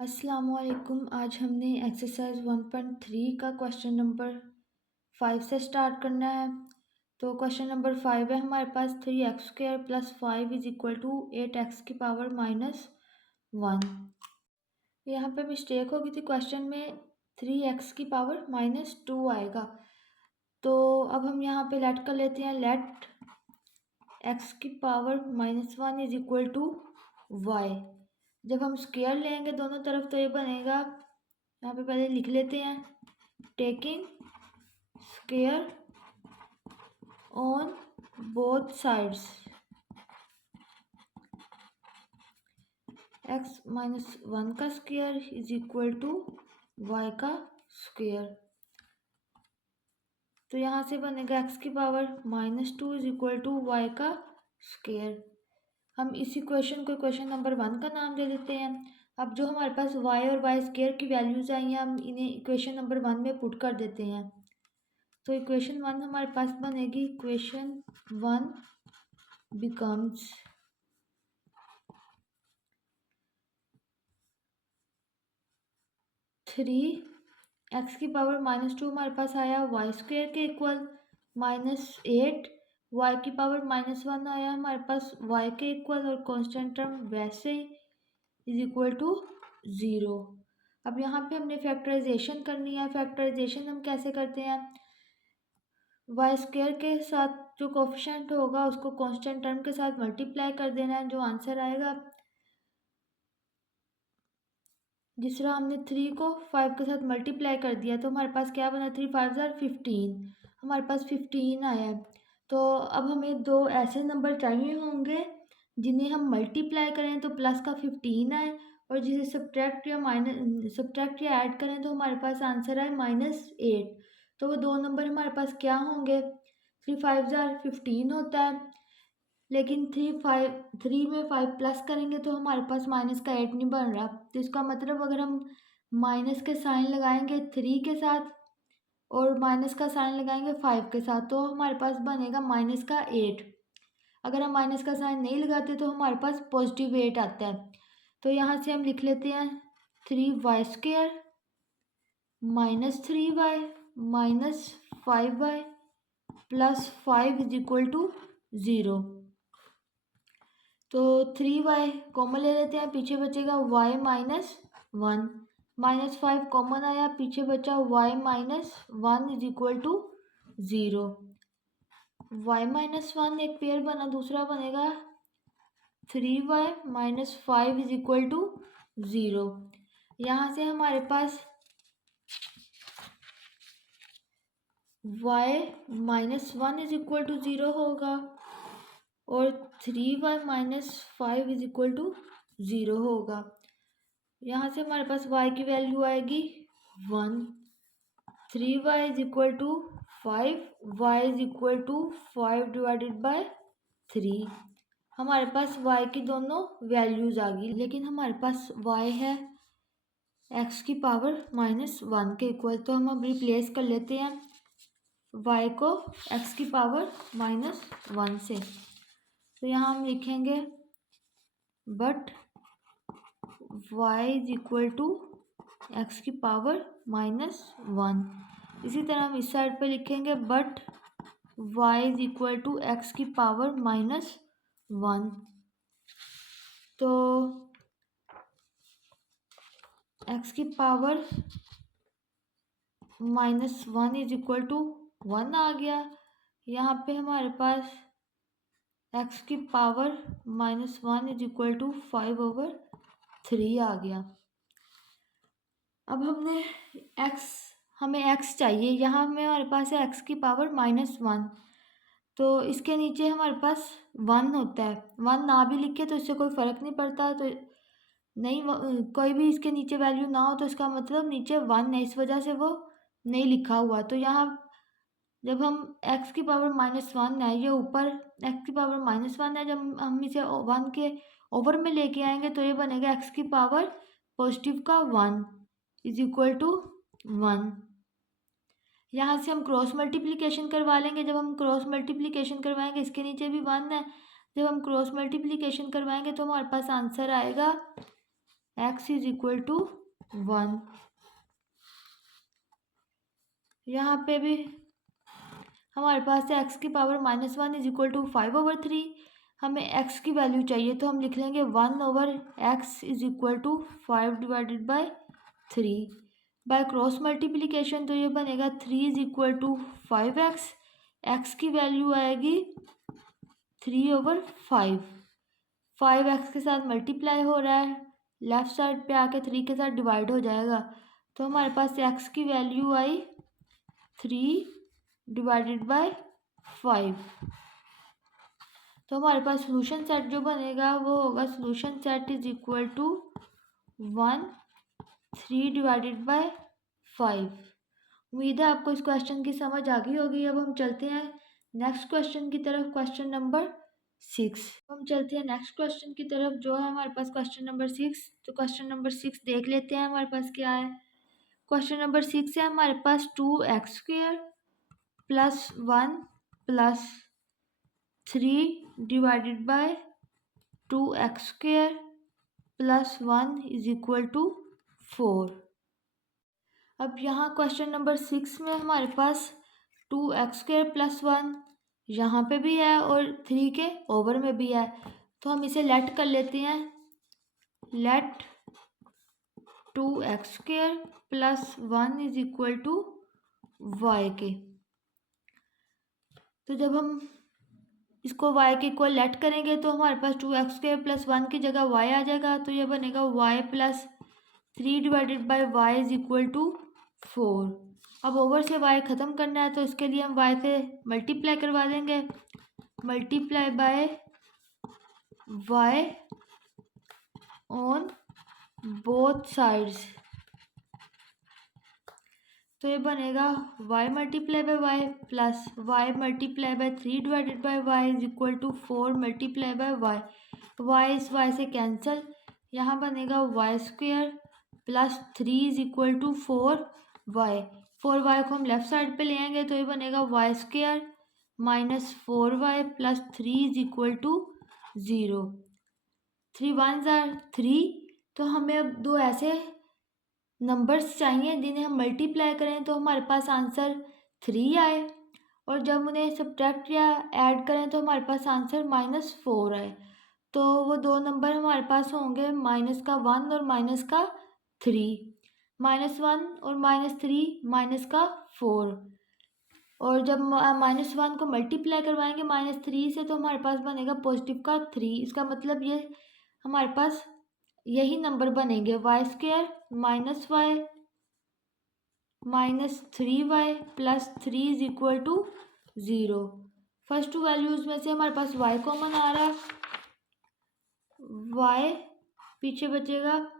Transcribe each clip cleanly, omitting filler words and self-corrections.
अस्सलामुअलैकुम। आज हमने एक्सरसाइज 1.3 का क्वेश्चन नंबर 5 से स्टार्ट करना है। तो क्वेश्चन नंबर 5 है हमारे पास 3x² + 5 = 8x की पावर -1। यहाँ पे मिस्टेक होगी थी, क्वेश्चन में 3x की पावर -2 आएगा। तो अब हम यहाँ पे लेट कर लेते हैं, लेट x की पावर -1 = y। जब हम स्क्वायर लेंगे दोनों तरफ तो ये बनेगा, यहाँ पे पहले लिख लेते हैं, taking square on both sides, x-1 का स्क्वायर = y का स्क्वायर। तो यहाँ से बनेगा x की पावर -2 = y का स्क्वायर। हम इसी क्वेश्चन को क्वेश्चन नंबर 1 का नाम दे देते हैं। अब जो हमारे पास y और y स्क्वायर की वैल्यूज आई हैं, हम इन्हें इक्वेशन नंबर 1 में पुट कर देते हैं। तो इक्वेशन 1 हमारे पास बनेगी, इक्वेशन 1 बिकम्स 3x की पावर -2 हमारे पास आया y स्क्वायर के इक्वल, -8 y की पावर -1 आया हमारे पास y के इक्वल, और कांस्टेंट टर्म वैसे ही =0। अब यहाँ पे हमने फैक्टराइजेशन करनी है। फैक्टराइजेशन हम कैसे करते हैं, वाई स्क्वायर के साथ जो कोफिशिएंट होगा उसको कांस्टेंट टर्म के साथ मल्टीप्लाई कर देना है। जो आंसर आएगा, जिस तरह हमने 3 को 5 के साथ मल्टीप्लाई कर दिया तो हमारे पास क्या बना, 3 5 15, हमारे पास 15 आया है। तो अब हमें दो ऐसे नंबर चाहिए होंगे जिन्हें हम मल्टीप्लाई करें तो प्लस का 15 आए, और जिसे सब्ट्रैक्ट या ऐड करें तो हमारे पास आंसर आए -8। तो वो दो नंबर हमारे पास क्या होंगे, 3 5 15 होता है, लेकिन 3 में 5 प्लस करेंगे तो हमारे पास माइनस का 8 नहीं बन रहा। तो इसका मतलब अगर हम माइनस के साइन लगाएंगे 3 के साथ और माइनस का साइन लगाएंगे 5 के साथ तो हमारे पास बनेगा माइनस का 8। अगर हम माइनस का साइन नहीं लगाते तो हमारे पास पॉजिटिव 8 आता है। तो यहाँ से हम लिख लेते हैं 3y² -3y -5y + 5 = 0। तो 3y कॉमन ले लेते हैं, पीछे बचेगा y -1, -5 कॉमन आया, पीछे बचा y -1 = 0। y -1 एक पेयर बना, दूसरा बनेगा 3y -5 = 0। यहाँ से हमारे पास y -1 = 0 होगा और 3y -5 = 0 होगा। यहाँ से हमारे पास y की वैल्यू आएगी 1, 3y = 5, y = 5/3। हमारे पास y की दोनों वैल्यूज़ आ गई, लेकिन हमारे पास y है x की पावर -1 के इक्वल। तो हम अब रिप्लेस कर लेते हैं y को x की पावर -1 से। तो यहाँ हम लिखेंगे बट y = x की पावर -1। इसी तरह हम इस साइड पे लिखेंगे बट y = x की पावर -1। तो x की पावर -1 = 1 आ गया। यहाँ पे हमारे पास x की पावर -1 = 5/3 आ गया। अब हमें x चाहिए, यहाँ हमारे पास है x की पावर -1, तो इसके नीचे हमारे पास 1 होता है। 1 ना भी लिखे तो इससे कोई फ़र्क नहीं पड़ता, तो नहीं कोई भी इसके नीचे वैल्यू ना हो तो इसका मतलब नीचे 1 है, इस वजह से वो नहीं लिखा हुआ। तो यहाँ जब हम x की पावर -1 है, ये ऊपर x की पावर -1 है, जब हम इसे 1 के ओवर में लेके आएंगे तो ये बनेगा x की पावर पॉजिटिव का 1 = 1। यहाँ से हम क्रॉस मल्टीप्लिकेशन करवा लेंगे। जब हम क्रॉस मल्टीप्लिकेशन करवाएंगे, इसके नीचे भी 1 है, जब हम क्रॉस मल्टीप्लिकेशन करवाएंगे तो हमारे पास आंसर आएगा x इज इक्वल टू 1। यहाँ पे भी हमारे पास है x की पावर -1 इज इक्वल टू 5/3। हमें x की वैल्यू चाहिए तो हम लिख लेंगे 1/x is equal to 5/3। By cross multiplication तो ये बनेगा 3 is equal to 5x। x की वैल्यू आएगी 3/5। 5x के साथ मल्टीप्लाई हो रहा है, लेफ्ट साइड पे आके 3 के साथ डिवाइड हो जाएगा, तो हमारे पास x की वैल्यू आई 3/5। तो हमारे पास सोल्यूशन सेट जो बनेगा वो होगा solution set is equal to 1 3/5। उम्मीद है आपको इस क्वेश्चन की समझ आ गई होगी। अब हम चलते हैं नेक्स्ट क्वेश्चन की तरफ, क्वेश्चन नंबर 6। हम चलते हैं नेक्स्ट क्वेश्चन की तरफ जो है हमारे पास क्वेश्चन नंबर 6। तो क्वेश्चन नंबर 6 देख लेते हैं हमारे पास क्या है। क्वेश्चन नंबर 6 है हमारे पास 2x² + 1 + 3/2x² + 1 is equal to 4। अब यहाँ क्वेश्चन नंबर 6 में हमारे पास 2x² + 1 यहाँ पे भी है और 3 के ओवर में भी है, तो हम इसे लेट कर लेते हैं। Let 2x² + 1 is equal to y के। तो जब हम इसको y के इक्वल लेट करेंगे तो हमारे पास 2x² + 1 की जगह y आ जाएगा, तो ये बनेगा y + 3/y is equal to 4। अब ओवर से y ख़त्म करना है तो इसके लिए हम y से मल्टीप्लाई करवा देंगे, multiply by y on both sides. तो ये बनेगा y × y plus y × 3/y is equal to 4 × y। y इस y से कैंसिल, यहाँ बनेगा y² + 3 is equal to 4y। 4y को हम लेफ्ट साइड पे ले आएंगे तो ये बनेगा y² - 4y + 3 is equal to 0। 3 1s are 3। तो हमें अब दो ऐसे नंबर्स चाहिए जिन्हें हम मल्टीप्लाई करें तो हमारे पास आंसर 3 आए, और जब उन्हें सब्ट्रैक्ट या ऐड करें तो हमारे पास आंसर -4 आए। तो वो दो नंबर हमारे पास होंगे -1 और -3। -1 और -3 -4। और जब -1 को मल्टीप्लाई करवाएंगे -3 से तो हमारे पास बनेगा +3। इसका मतलब ये हमारे पास यही नंबर बनेंगे y² - y -3y + 3 is equal to 0। First two values में से हमारे पास y कॉमन आ रहा है, y पीछे बचेगा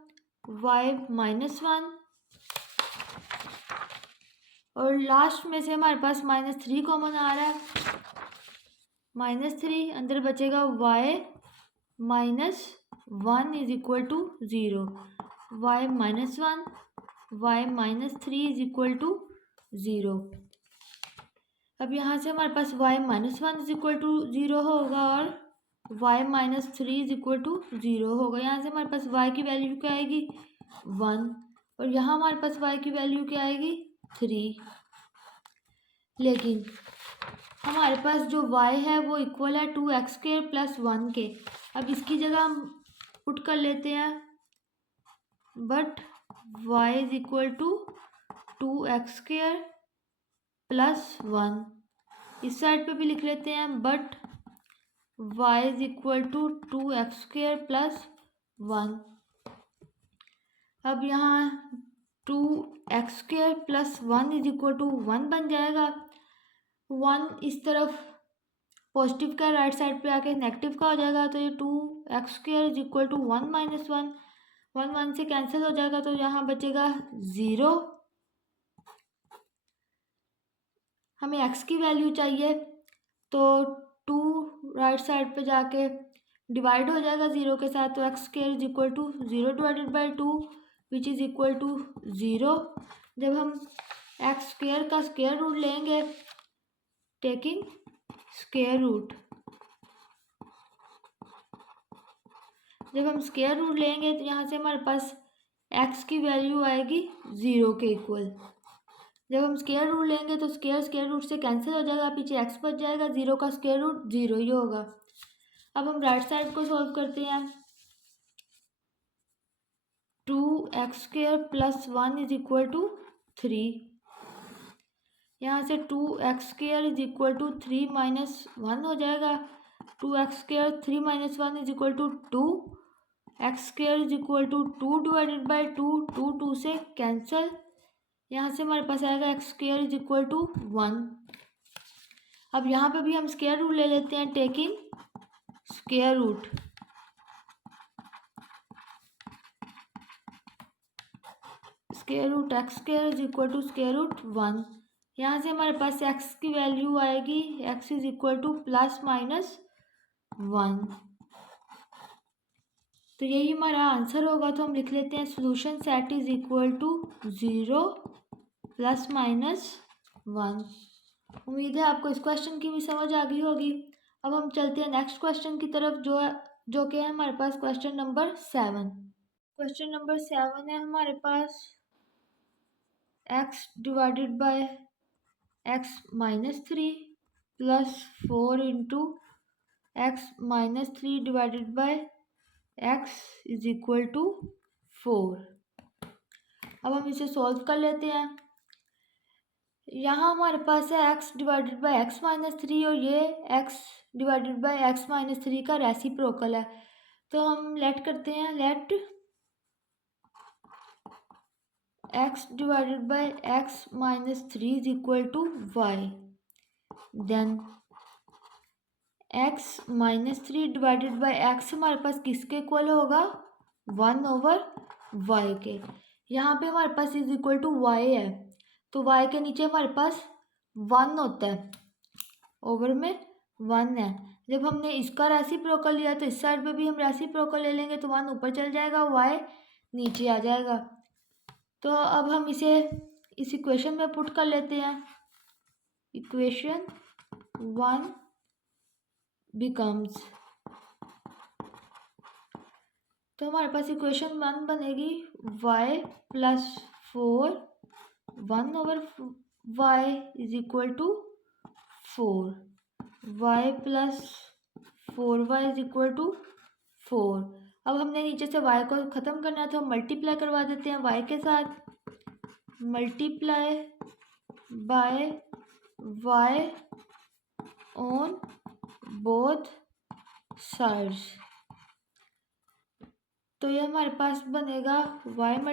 y -1, और लास्ट में से हमारे पास -3 कॉमन आ रहा है, -3 अंदर बचेगा y -1 is equal to 0। y -1 y -3 is equal to 0। अब यहाँ से हमारे पास y -1 इज इक्वल टू 0 होगा और y -3 इज इक्वल टू 0 होगा। यहाँ से हमारे पास y की वैल्यू क्या आएगी 1, और यहाँ हमारे पास y की वैल्यू क्या आएगी 3। लेकिन हमारे पास जो y है वो इक्वल है 2x² + 1 के। अब इसकी जगह हम पुट कर लेते हैं, but y is equal to 2x² + 1। इस साइड पे भी लिख लेते हैं, but y is equal to 2x² + 1। अब यहाँ 2x² + 1 इज इक्वल टू 1 बन जाएगा। 1 इस तरफ पॉजिटिव का राइट साइड पे आके नेगेटिव का हो जाएगा, तो ये 2x² इज इक्वल टू 1 - 1। 1 1 से कैंसिल हो जाएगा, तो यहाँ बचेगा 0। हमें x की वैल्यू चाहिए, तो 2 राइट साइड पे जाके डिवाइड हो जाएगा 0 के साथ, तो x² is equal to 0/2 which is equal to 0। जब हम x² का स्क्वायर रूट लेंगे टेकिंग स्क्वायर रूट, जब हम स्क्वायर रूट लेंगे तो यहाँ से हमारे पास x की वैल्यू आएगी 0 के इक्वल। जब हम स्क्वायर रूट लेंगे तो स्क्वायर रूट से कैंसिल हो जाएगा, पीछे x बच जाएगा, 0 का स्क्वायर रूट 0 ही होगा। अब हम राइट साइड को सॉल्व करते हैं। 2x² + 1 = 3। यहाँ से 2x² = 3 - 1 हो जाएगा। 2x², 3 - 1 = 2। x² = 2 डिवाइडेड बाई 2, 2 2 से कैंसल। यहाँ से हमारे पास आएगा x² = 1। अब यहाँ पे भी हम स्क्वायर रूट ले लेते हैं, taking square root. Square root x² = √1। यहाँ से हमारे पास x की वैल्यू आएगी, x = ±1। तो यही हमारा आंसर होगा। तो हम लिख लेते हैं solution set is equal to 0 ±1। उम्मीद है आपको इस क्वेश्चन की भी समझ आ गई होगी। अब हम चलते हैं नेक्स्ट क्वेश्चन की तरफ, जो कि है हमारे पास क्वेश्चन नंबर 7। क्वेश्चन नंबर 7 है हमारे पास x divided by x - 3 + 4 × x - 3 divided by x = 4। अब हम इसे सॉल्व कर लेते हैं। यहाँ हमारे पास है x डिवाइडेड बाय x - 3 और ये x डिवाइडेड बाय x - 3 का रेसिप्रोकल है। तो हम लेट करते हैं, let x divided by x - 3 = y। Then x - 3 divided by x हमारे पास किसके इक्वल होगा, 1/y के। यहाँ पे हमारे पास इज इक्वल टू y है, तो y के नीचे हमारे पास 1 होता है, ओवर में 1 है। जब हमने इसका रेसिप्रोकल लिया तो इस साइड पे भी हम रेसिप्रोकल ले लेंगे, तो 1 ऊपर चल जाएगा, y नीचे आ जाएगा। तो अब हम इसे इस इक्वेशन में पुट कर लेते हैं। इक्वेशन 1 बिकम्स, तो हमारे पास इक्वेशन 1 बनेगी y + 4 1/y = 4। y + 4y = 4। अब हमने नीचे से y को ख़त्म करना है, तो हम मल्टीप्लाई करवा देते हैं y के साथ। Multiply by y on both sides. तो ये हमारे पास बनेगा y ×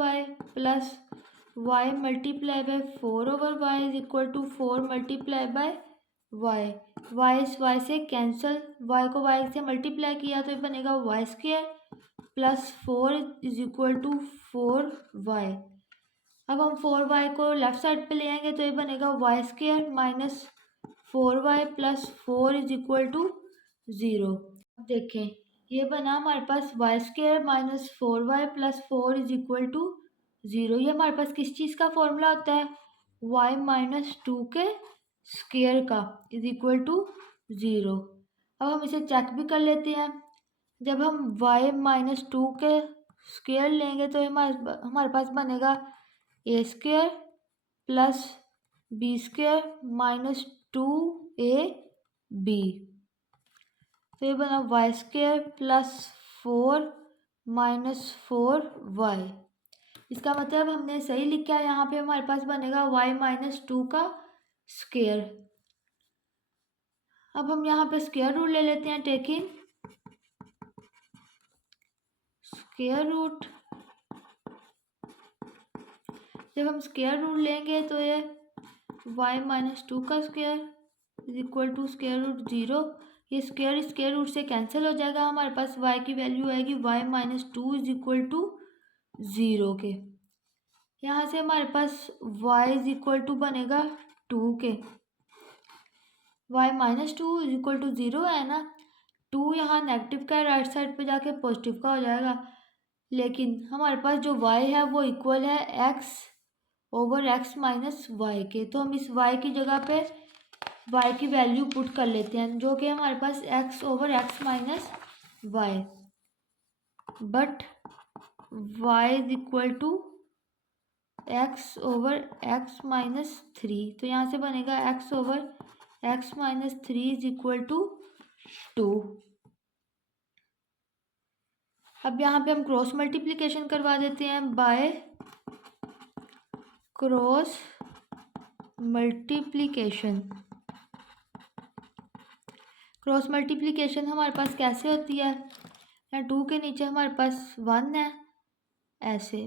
y plus y × 4/y = 4 × y। y से कैंसल, y को y से मल्टीप्लाई किया तो ये बनेगा y² + 4 = 4y। अब हम 4y को लेफ्ट साइड पे ले आएंगे तो ये बनेगा y² - 4y + 4 = 0। अब देखें, ये बना हमारे पास y² - 4y + 4 = 0। ये हमारे पास किस चीज़ का फॉर्मूला होता है, y - 2 के स्क्वायर का = 0। अब हम इसे चेक भी कर लेते हैं। जब हम y - 2 के स्क्वायर लेंगे तो हमारे पास बनेगा a² + b² - 2ab। तो ये बना y² + 4 - 4y। इसका मतलब हमने सही लिखा है। यहाँ पे हमारे पास बनेगा y - 2 का स्क्वायर। अब हम यहाँ पे स्क्वायर रूट ले लेते हैं, टेकिंग स्क्वायर रूट। जब हम स्क्वायर रूट लेंगे तो ये y - 2 का स्क्वायर = √0। ये स्क्वायर रूट से कैंसिल हो जाएगा, हमारे पास y की वैल्यू आएगी y - 2 = 0 के। यहाँ से हमारे पास y = बनेगा 2 के। y - 2 = 0 है ना, 2 यहाँ नेगेटिव का है, राइट साइड पे जाके पॉजिटिव का हो जाएगा। लेकिन हमारे पास जो y है वो इक्वल है x/x - y के। तो हम इस y की जगह पे y की वैल्यू पुट कर लेते हैं, जो कि हमारे पास x/x - y। But y is equal to x over x minus 3। तो यहाँ से बनेगा x over x minus 3 is equal to 2। अब यहाँ पे हम क्रॉस मल्टीप्लिकेशन करवा देते हैं bye cross multiplication. Cross multiplication हमारे पास कैसे होती है, या 2 के नीचे हमारे पास 1 है, ऐसे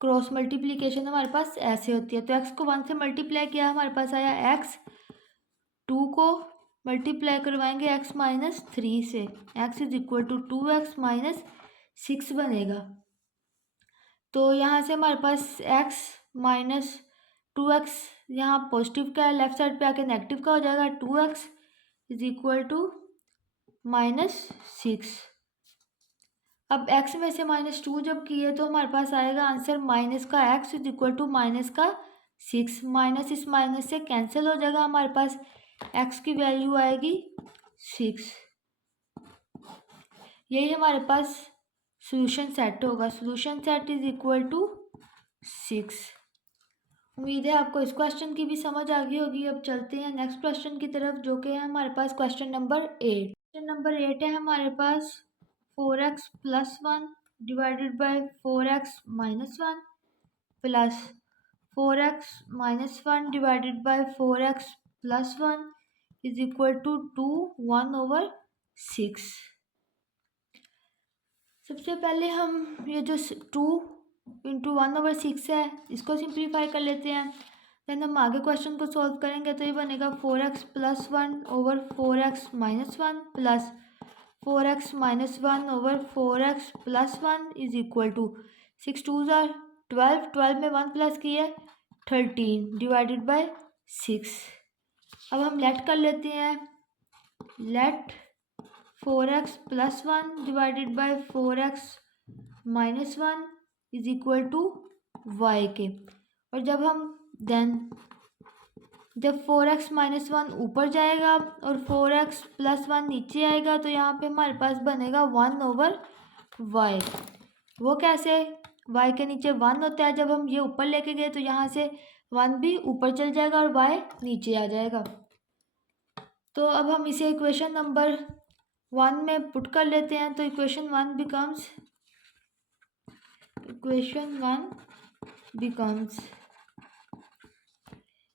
क्रॉस मल्टीप्लिकेशन हमारे पास ऐसे होती है। तो x को 1 से मल्टीप्लाई किया, हमारे पास आया x, 2 को मल्टीप्लाई करवाएंगे x माइनस 3 से, x is equal to 2x minus 6 बनेगा। तो यहाँ से हमारे पास x माइनस 2x, यहाँ पॉजिटिव का है, लेफ्ट साइड पे आके नेगेटिव का हो जाएगा, 2x is equal to minus 6। अब x में से -2 जब किए तो हमारे पास आएगा आंसर माइनस का x is equal to minus का 6। माइनस इस माइनस से कैंसिल हो जाएगा, हमारे पास x की वैल्यू आएगी 6। यही हमारे पास सॉल्यूशन सेट होगा। Solution set is equal to 6। उम्मीद है आपको इस क्वेश्चन की भी समझ आ गई होगी। अब चलते हैं नेक्स्ट क्वेश्चन की तरफ, जो कि है हमारे पास क्वेश्चन नंबर 8। क्वेश्चन नंबर 8 है हमारे पास 4x plus 1 divided by 4x minus 1 plus 4x minus 1 divided by 4x plus 1 is equal to 2 1 over 6। सबसे पहले हम ये जो 2 इंटू 1 ओवर 6 है इसको सिंप्लीफाई कर लेते हैं। देन हम आगे क्वेश्चन को सॉल्व करेंगे तो ये बनेगा 4x plus 1 over 4x minus 1 plus 4x minus 1 over 4x plus 1 is equal to 6 2 ज़ार 12, 12 में 1 प्लस किया 13 डिवाइडेड बाय 6। अब हम लेट कर लेते हैं, let 4x plus 1 divided by 4x minus 1 is equal to y के। और जब हम जब 4x माइनस 1 ऊपर जाएगा और 4x प्लस 1 नीचे आएगा तो यहाँ पे हमारे पास बनेगा 1 ओवर y। वो कैसे, y के नीचे 1 होता है, जब हम ये ऊपर लेके गए तो यहाँ से 1 भी ऊपर चल जाएगा और y नीचे आ जाएगा। तो अब हम इसे इक्वेशन नंबर 1 में पुट कर लेते हैं। तो इक्वेशन 1 बिकम्स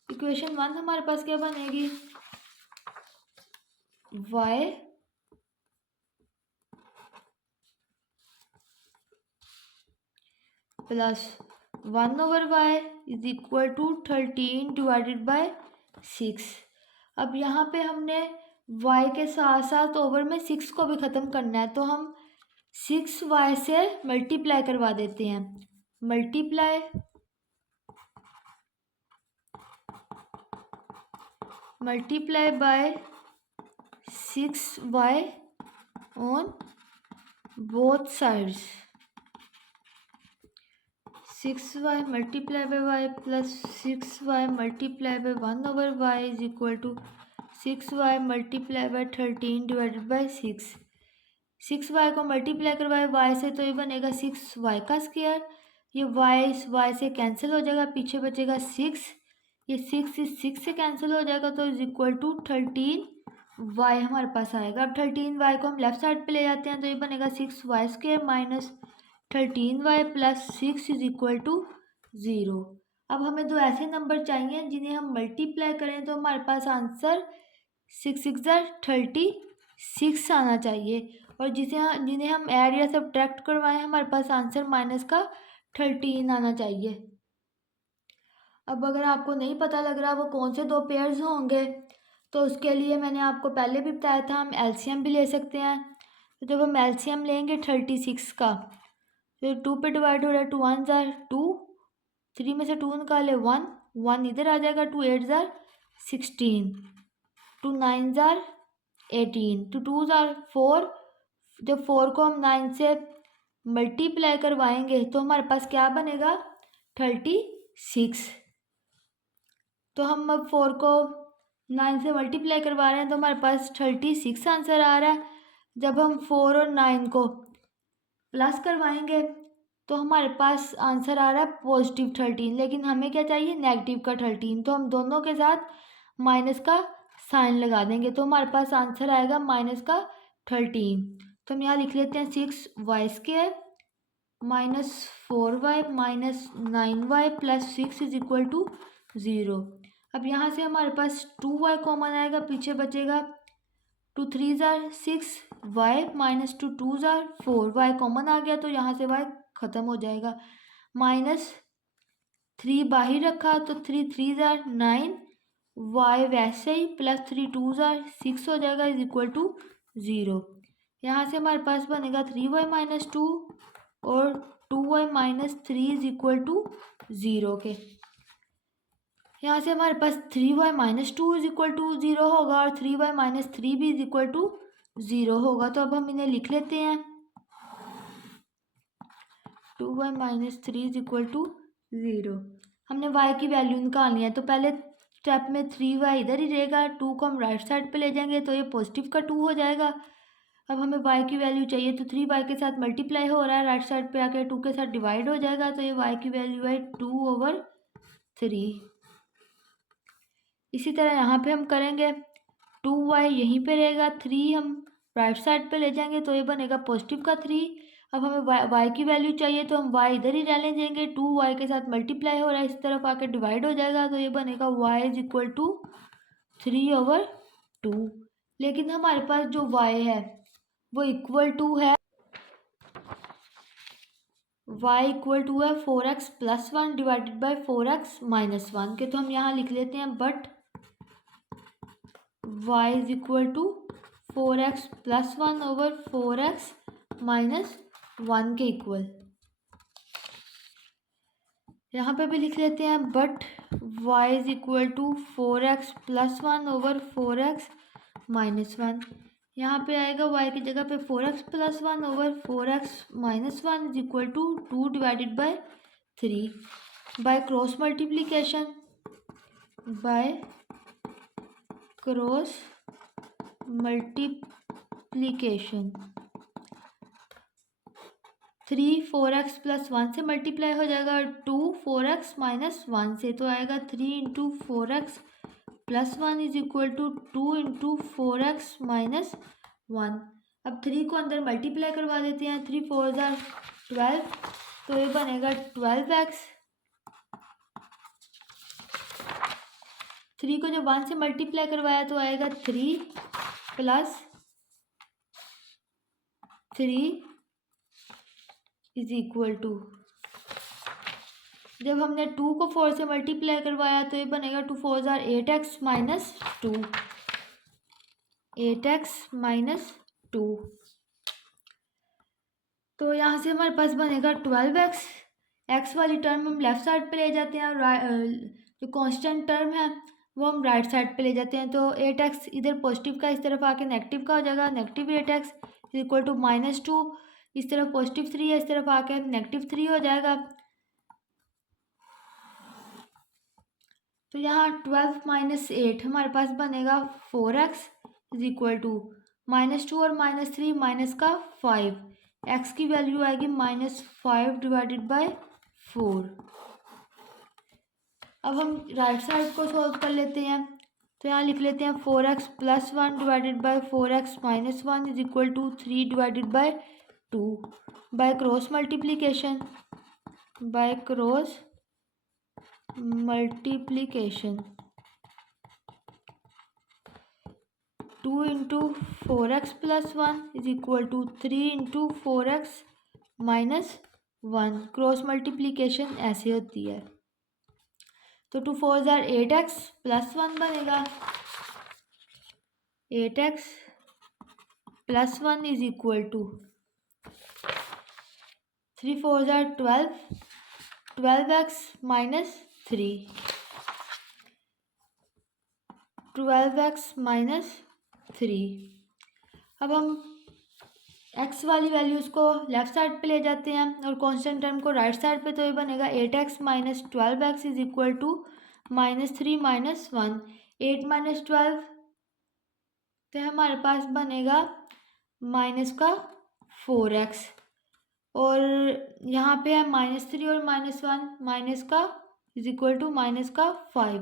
इक्वेशन 1 हमारे पास क्या बनेगी, y plus 1 over y is equal to 13 divided by 6। अब यहाँ पे हमने y के साथ साथ ओवर में 6 को भी ख़त्म करना है, तो हम 6y से मल्टीप्लाई करवा देते हैं। Multiply by 6y on both sides. 6y multiply by y plus 6y multiply by 1 over y is equal to 6y multiply by 13 divided by 6। 6y को मल्टीप्लाई करवाए y से तो ये बनेगा 6y का स्क्वायर, ये y इस y से कैंसिल हो जाएगा, पीछे बचेगा 6, ये 6 इस 6 से कैंसिल हो जाएगा तो इज इक्वल टू 13y हमारे पास आएगा। अब 13y को हम लेफ्ट साइड पे ले जाते हैं तो ये बनेगा 6y square minus 13y plus 6 is equal to 0। अब हमें दो ऐसे नंबर चाहिए जिन्हें हम मल्टीप्लाई करें तो हमारे पास आंसर 6 6 36 आना चाहिए, और जिन्हें हम ऐड या सब्ट्रैक्ट करवाएं हमारे पास आंसर माइनस का 13 आना चाहिए। अब अगर आपको नहीं पता लग रहा वो कौन से दो पेयर्स होंगे तो उसके लिए मैंने आपको पहले भी बताया था हम एलसीएम भी ले सकते हैं। तो जब हम एलसीएम लेंगे 36 का तो 2 पे डिवाइड हो रहा है, 2 1 ज़ार 2, 3 में से 2 निकाले 1, 1 इधर आ जाएगा, 2 8 ज़ार 16, 2 9 ज़ार 18, 2 ज़ार 4। जब 4 को हम 9 से मल्टीप्लाई करवाएंगे तो हमारे पास क्या बनेगा 36। तो हम अब 4 को 9 से मल्टीप्लाई करवा रहे हैं तो हमारे पास 36 आंसर आ रहा है। जब हम 4 और 9 को प्लस करवाएंगे तो हमारे पास आंसर आ रहा है पॉजिटिव 13, लेकिन हमें क्या चाहिए नेगेटिव का 13, तो हम दोनों के साथ माइनस का साइन लगा देंगे तो हमारे पास आंसर आएगा माइनस का 13। तो हम यहाँ लिख लेते हैं 6y² minus 4y minus 9y plus 6 is equal to 0। अब यहाँ से हमारे पास 2y कॉमन आएगा, पीछे बचेगा 2 3 जार 6y माइनस 2 2 जार 4y कॉमन आ गया तो यहाँ से y ख़त्म हो जाएगा। माइनस 3 बाहर रखा तो 3 3 जार 9 y वैसे ही प्लस 3 2 जार 6 हो जाएगा इज इक्वल टू 0। यहाँ से हमारे पास बनेगा 3y माइनस 2 और 2y minus 3 is equal to 0 के। यहाँ से हमारे पास 3y minus 2 is equal to 0 होगा और 3y माइनस 3 भी इज इक्वल टू 0 होगा। तो अब हम इन्हें लिख लेते हैं 2y minus 3 is equal to 0। हमने y की वैल्यू निकालनी है तो पहले स्टेप में 3y इधर ही रहेगा, 2 को हम राइट साइड पे ले जाएंगे तो ये पॉजिटिव का 2 हो जाएगा। अब हमें y की वैल्यू चाहिए तो 3y के साथ मल्टीप्लाई हो रहा है, राइट साइड पे आके 2 के साथ डिवाइड हो जाएगा तो ये y की वैल्यू है 2/3। इसी तरह यहाँ पे हम करेंगे 2y यहीं पे रहेगा, 3 हम राइट साइड पे ले जाएंगे तो ये बनेगा पॉजिटिव का 3। अब हमें y की वैल्यू चाहिए तो हम y इधर ही रहने देंगे, 2y के साथ मल्टीप्लाई हो रहा है इस तरफ आके डिवाइड हो जाएगा तो ये बनेगा y इज इक्वल टू 3/2। लेकिन हमारे पास जो y है वो इक्वल टू है y इक्वल टू है 4x plus 1 divided by 4x minus 1 के। तो हम यहाँ लिख लेते हैं but y is equal to 4x plus 1 over 4x minus 1 के इक्वल। यहाँ पे भी लिख लेते हैं but y is equal to 4x plus 1 over 4x minus 1। यहाँ पे आएगा y की जगह पे 4x plus 1 over 4x minus 1 is equal to 2 divided by 3 by cross multiplication. By cross multiplication 3 4x plus 1 से मल्टीप्लाई हो जाएगा, 2 4x माइनस 1 से तो आएगा 3 into 4x plus 1 is equal to 2 into 4x minus 1। अब 3 को अंदर मल्टीप्लाई करवा देते हैं, 3 4 जार 12 तो ये बनेगा 12x। 3 को जब 1 से मल्टीप्लाई करवाया तो आएगा 3 प्लस 3 इज इक्वल टू, जब हमने 2 को 4 से मल्टीप्लाई करवाया तो ये बनेगा 2 4 jar 8x minus 2, 8x minus 2। तो यहाँ से हमारे पास बनेगा 12x। x वाली टर्म हम लेफ्ट साइड पे ले जाते हैं और जो कांस्टेंट टर्म है वो हम राइट साइड पे ले जाते हैं तो 8x इधर पॉजिटिव का इस तरफ आके नेगेटिव का हो जाएगा, negative 8x is equal to minus 2, इस तरफ पॉजिटिव 3 है इस तरफ आके नेगेटिव 3 हो जाएगा। तो यहाँ 12 माइनस 8 हमारे पास बनेगा 4x is equal to minus 2 और माइनस 3 माइनस का 5, x की वैल्यू आएगी माइनस 5 डिवाइडेड बाय 4। अब हम राइट साइड को सॉल्व कर लेते हैं तो यहाँ लिख लेते हैं 4x plus 1 divided by 4x minus 1 is equal to 3 divided by 2 by cross multiplication. By cross multiplication 2 into 4x plus 1 is equal to 3 into 4x minus 1। Cross multiplication ऐसे होती है तो 2 4 जार 8x प्लस 1 बनेगा, 8x plus 1 is equal to 3 4 जार 12, 12x minus 3, 12x minus 3। अब हम x वाली values को लेफ़्ट साइड पे ले जाते हैं और कांस्टेंट टर्म को राइट साइड पे तो ये बनेगा 8x minus 12x is equal to minus 3 minus 1, 8 minus 12 तो हमारे पास बनेगा माइनस का 4x और यहाँ पे है -3 और -1, माइनस का इज इक्वल टू -5।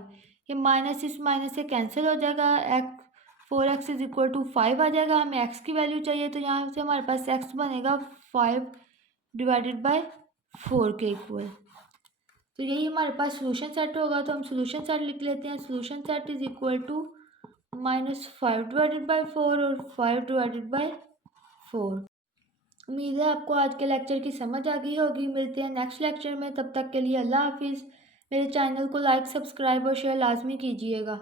ये माइनस इस माइनस से कैंसिल हो जाएगा, x 4x is equal to 5 आ जाएगा। हमें x की वैल्यू चाहिए तो यहाँ से हमारे पास x बनेगा 5 डिवाइडेड बाय 4 के इक्वल। तो यही हमारे पास सोल्यूशन सेट होगा। तो हम सोल्यूशन सेट लिख लेते हैं। Solution set is equal to -5 divided by 4 और 5 डिवाइडेड बाय 4। उम्मीद है आपको आज के लेक्चर की समझ आ गई होगी। मिलते हैं नेक्स्ट लेक्चर में, तब तक के लिए अल्लाह हाफिज़। मेरे चैनल को लाइक, सब्सक्राइब और शेयर लाजमी कीजिएगा।